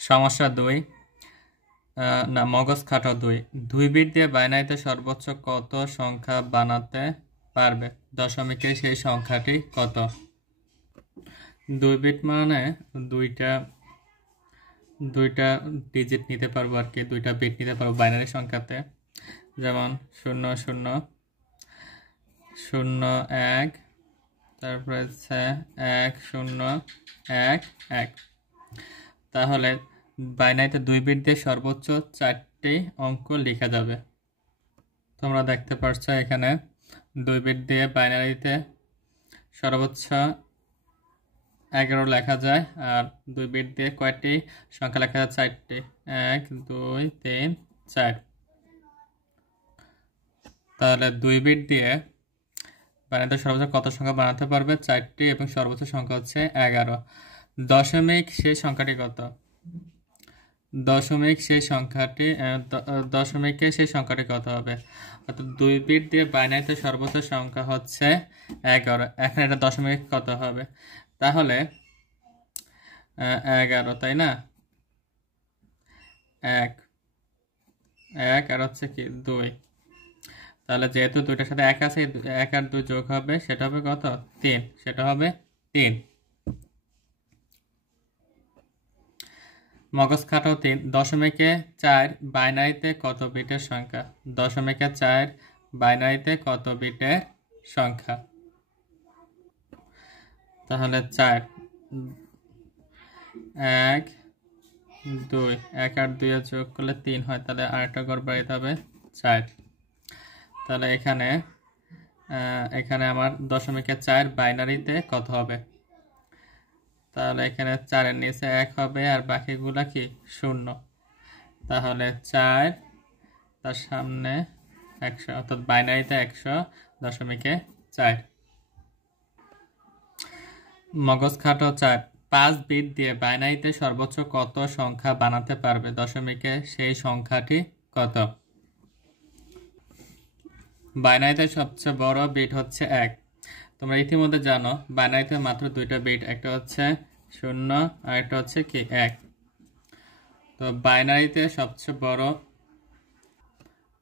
সমস্যা 2 না মগজ খাটো 2 2 বিট দিয়ে বাইনারিতে সর্বোচ্চ কত সংখ্যা বানাতে পারবে দশমিকের সেই সংখ্যাটি কত 2 বিট মানে দুইটা ডিজিট নিতে পারবো আর কি, দুইটা বিট নিতে পারবো বাইনারি সংখ্যাতে, যেমন 0 0 0 1, তারপরে হচ্ছে 1 0 1 1। তাহলে বাইনারিতে 2 বিট দিয়ে সর্বোচ্চ 4টি অঙ্ক লেখা যাবে। তোমরা দেখতে পাচ্ছ এখানে 2 বিট দিয়ে বাইনারিতে সর্বোচ্চ 11 লেখা যায়, আর 2 বিট দিয়ে কয়টি সংখ্যা লেখা যায়? 4টি, 1 2 3 4। তাহলে 2 বিট দিয়ে বাইনারিতে সর্বোচ্চ কত সংখ্যা বানাতে পারবে? 4টি, এবং সর্বোচ্চ সংখ্যা হচ্ছে 11। দশমিক সেই সংখ্যাটি কত? দশমিকের সেই সংখ্যাটি কত হবে? অর্থাৎ 2 বিট দিয়ে বাইনারিতে সর্বোচ্চ সংখ্যা হচ্ছে 11। এখন এটা দশমিক কত হবে? তাহলে 11, তাই না? 1 1 আর হচ্ছে কি 2। তাহলে যেহেতু দুইটার সাথে 1 আছে, 1 আর 2 যোগ হবে, সেটা হবে কত? 3। সেটা হবে 3। মগজ খাটো 3। দশমিকে 4 বাইনারিতে কত বিটের সংখ্যা? দশমিকে 4 বাইনারিতে কত বিটের সংখ্যা? তাহলে 4 1 2, 1 আর 2 যোগ করলে 3 হয়, তাহলে আরেকটা ঘর বাড়াইতে হবে 4। তাহলে এখানে আমার দশমিকে 4 বাইনারিতে কত হবে? তাহলে এখানে 4 এর নিচে 1 হবে, আর বাকিগুলা কি? 0। তাহলে 4 তার সামনে 100, অর্থাৎ বাইনারিতে 100 দশমিকে 4। মগজ খাটো 4। 5 বিট দিয়ে বাইনারিতে সর্বোচ্চ কত সংখ্যা বানাতে পারবে দশমিকে সেই সংখ্যাটি কত? বাইনারিতে সবচেয়ে বড় বিট হচ্ছে 1। তোমরা ইতিমধ্যে জানো বাইনারিতে মাত্র 2টা বিট, একটা হচ্ছে 0 আর একটা হচ্ছে কি 1। তো বাইনারিতে সবচেয়ে বড়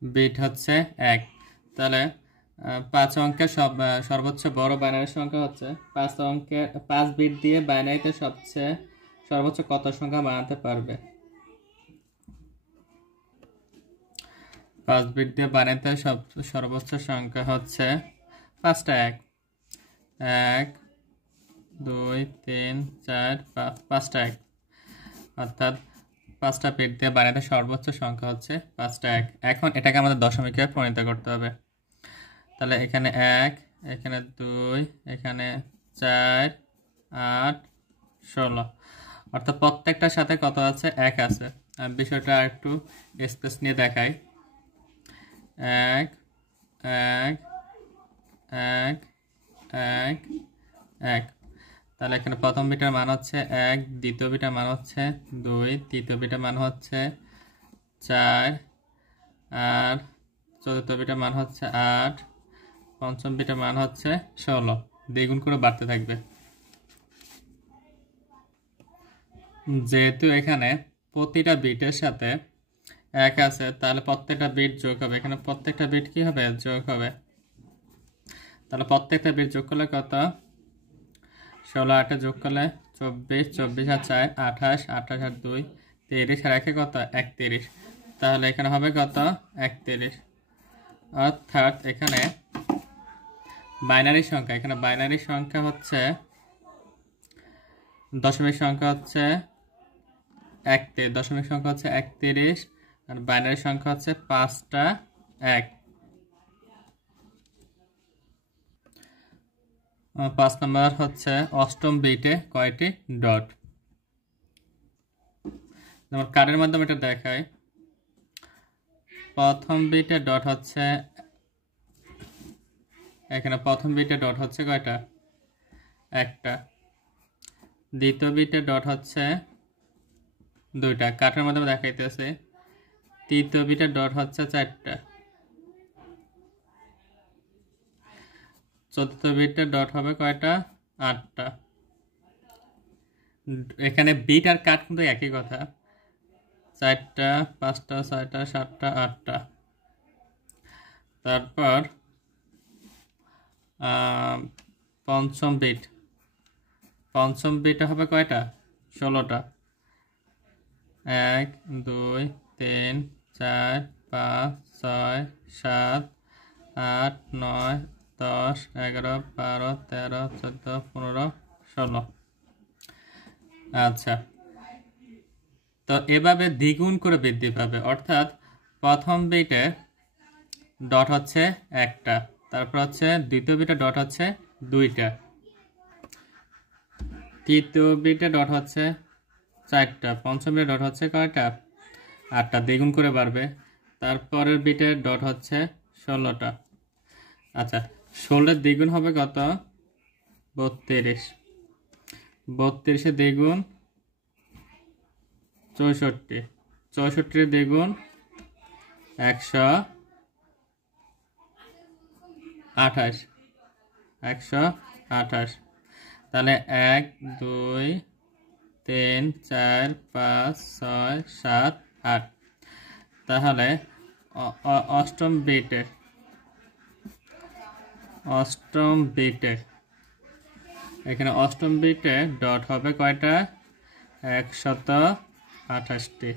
বিট হচ্ছে 1। তাহলে 5 অঙ্কের সর্বোচ্চ বড় বাইনারি সংখ্যা হচ্ছে 5 বিট দিয়ে বাইনারিতে সর্বোচ্চ কত সংখ্যা বানাতে পারবে? 5 বিট দিয়ে বাইনারিতে সর্বোচ্চ সংখ্যা হচ্ছে 5টা 1 1 2 3 4 5, 5টা 1, অর্থাৎ 5টা বিট দিয়ে বাইনারিতে সর্বোচ্চ সংখ্যা হচ্ছে 5টা 1। এখন এটাকে আমাদের দশমিকে পরিণত করতে হবে। তাহলে এখানে 1, এখানে 2, এখানে 4 8 16, অর্থাৎ প্রত্যেকটার সাথে কত আছে? 1 আছে। বিষয়টা একটু স্পেস নিয়ে দেখাই। 1 1 1 1 1। তাহলে এখানে প্রথম বিটার মান হচ্ছে 1, দ্বিতীয় বিটার মান হচ্ছে 2, তৃতীয় বিটার মান হচ্ছে 4, আর চতুর্থ বিটার মান হচ্ছে 8, পঞ্চম বিটার মান হচ্ছে 16। দ্বিগুণ করে বাড়তে থাকবে। যেহেতু এখানে প্রতিটা বিটের সাথে 1 আছে, তাহলে প্রত্যেকটা বিট যোগ হবে। এখানে প্রত্যেকটা বিট কি হবে? যোগ হবে। তাহলে প্রত্যেকটা বিট যোগ করলে কত? 16 8 যোগ করলে 24, 24 আর 4 28, 28 আর 2 30, আর 1 কত? 31। তাহলে এখানে হবে কত? 31। অর্থাৎ এখানে বাইনারি সংখ্যা হচ্ছে দশমিক সংখ্যা হচ্ছে 31, দশমিক সংখ্যা হচ্ছে 31, আর বাইনারি সংখ্যা হচ্ছে 5টা 1। 5 নম্বর হচ্ছে অষ্টম বিটে কয়টি ডট? যেমন কার্ডের মাধ্যমে এটা দেখায়। প্রথম বিটে ডট হচ্ছে, এখানে প্রথম বিটে ডট হচ্ছে কয়টা? একটা। দ্বিতীয় বিটে ডট হচ্ছে 2টা, কার্ডের মাধ্যমে দেখাইতেছে। তৃতীয় বিটে ডট হচ্ছে 4টা। চতুর্থ বিটে ডট হবে কয়টা? 8টা। এখানে বিট আর কাট কিন্তু একই কথা। 4টা 5টা 6টা 7টা 8টা। তারপর পঞ্চম বিট হবে কয়টা? 16টা। 1 2 3 4 5 6 7 8 9 10 11 12 13 14 15 16। আচ্ছা, তো এভাবে দ্বিগুণ করে বৃদ্ধি পাবে, অর্থাৎ প্রথম বিটে ডট হচ্ছে একটা, তারপর হচ্ছে দ্বিতীয় বিটে ডট হচ্ছে 2টা, তৃতীয় বিটে ডট হচ্ছে 4টা, পঞ্চম বিটে ডট হচ্ছে কয়টা? 8টা, দ্বিগুণ করে বাড়বে। তারপরের বিটে ডট হচ্ছে 16টা। আচ্ছা, 16 দ্বিগুণ হবে কত? 32। 32 দ্বিগুণ 64, 64 দ্বিগুণ 128, 128। তাহলে 1 2 3 4 5 6 7 8। তাহলে অষ্টম বিটে এখানে অষ্টম বিটে ডট হবে কয়টা? 128টি।